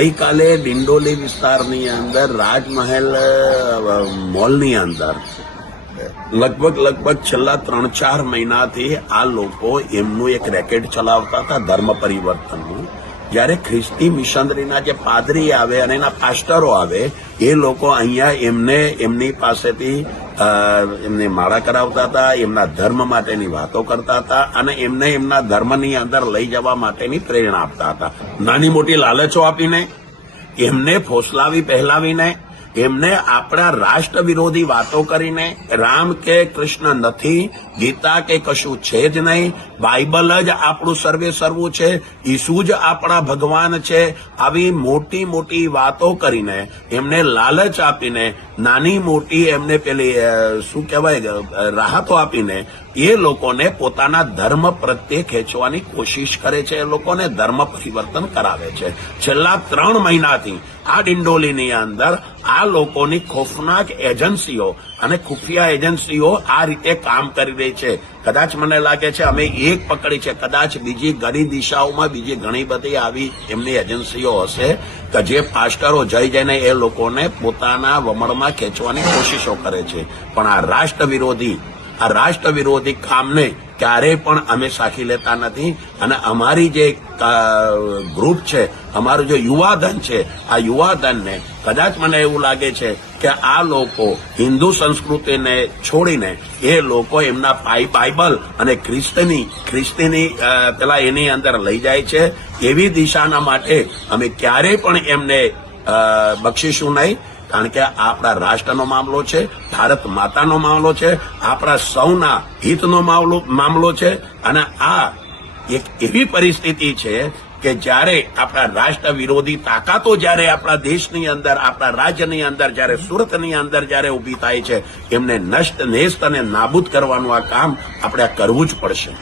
ગઈકાલે ડિંડોલી વિસ્તારની અંદર રાજમહેલ મોલની અંદર લગભગ છેલ્લા 3-4 મહિનાથી આ લોકો એમનું એક રેકેટ ચલાવતા હતા ધર્મ પરિવર્તનનું. જ્યારે ખ્રિસ્તી મિશનરીના જે પાદરી આવે અને એના પાસ્ટરો આવે એ લોકો અહીંયા એમની પાસેથી એમને માળા કરાવતા હતા, એમના ધર્મ માટેની વાતો કરતા હતા અને એમને એમના ધર્મની અંદર લઈ જવા માટેની પ્રેરણા આપતા હતા. નાની મોટી લાલચો આપીને, એમને ફોસલાવી પહેલાવીને, એમને આપણા રાષ્ટ્ર વિરોધી વાતો કરીને, રામ કે કૃષ્ણ નથી, ગીતા કે કશું છે જ નહીં, બાઇબલ જ આપણું સર્વે સર્વું છે, ઈસુ જ આપણા ભગવાન છે, આવી મોટી મોટી વાતો કરીને, એમને લાલચ આપીને, નાની મોટી એમને પેલી શું કહેવાય રાહતો આપીને એ લોકોને પોતાના ધર્મ પ્રત્યે ખેંચવાની કોશિશ કરે છે. એ લોકોને ધર્મ પરિવર્તન કરાવે છે. છેલ્લા 3 મહિનાથી આ ડિંડોલીની અંદર આ લોકોની ખોફનાક એજન્સીઓ અને ખુફિયા એજન્સીઓ આ રીતે કામ કરી રહી છે. કદાચ મને લાગે છે અમે એક પકડી છે, કદાચ બીજી ઘણી દિશાઓમાં બીજી ઘણી બધી આવી એમની એજન્સીઓ હશે કે જે પાસ્ટરો જઈને એ લોકોને પોતાના વમળમાં ખેંચવાની કોશિશો કરે છે. પણ આ રાષ્ટ્ર વિરોધી કામને ક્યારેય પણ અમે સાખી લેતા નથી. અને અમારી જે ગ્રુપ છે, અમારું જે યુવાધન છે, આ યુવાધનને કદાચ મને એવું લાગે છે કે આ લોકો હિન્દુ સંસ્કૃતિને છોડીને એ લોકો એમના બાઇબલ અને ખ્રિસ્તીની પેલા એની અંદર લઈ જાય છે. એવી દિશાના માટે અમે ક્યારેય પણ એમને બક્ષીશું નહીં. કારણ કે આપણા રાષ્ટ્રનો મામલો છે, ભારત માતાનો મામલો છે, આપણા સૌના હિતનો મામલો છે. અને આ એક એવી પરિસ્થિતિ છે કે જ્યારે આપણા રાષ્ટ્ર વિરોધી તાકાતો જ્યારે આપણા દેશની અંદર, આપણા રાજ્યની અંદર, જ્યારે સુરતની અંદર જ્યારે ઊભી થાય છે, એમને નષ્ટ નેસ્ત અને નાબૂદ કરવાનું આ કામ આપણે કરવું જ પડશે.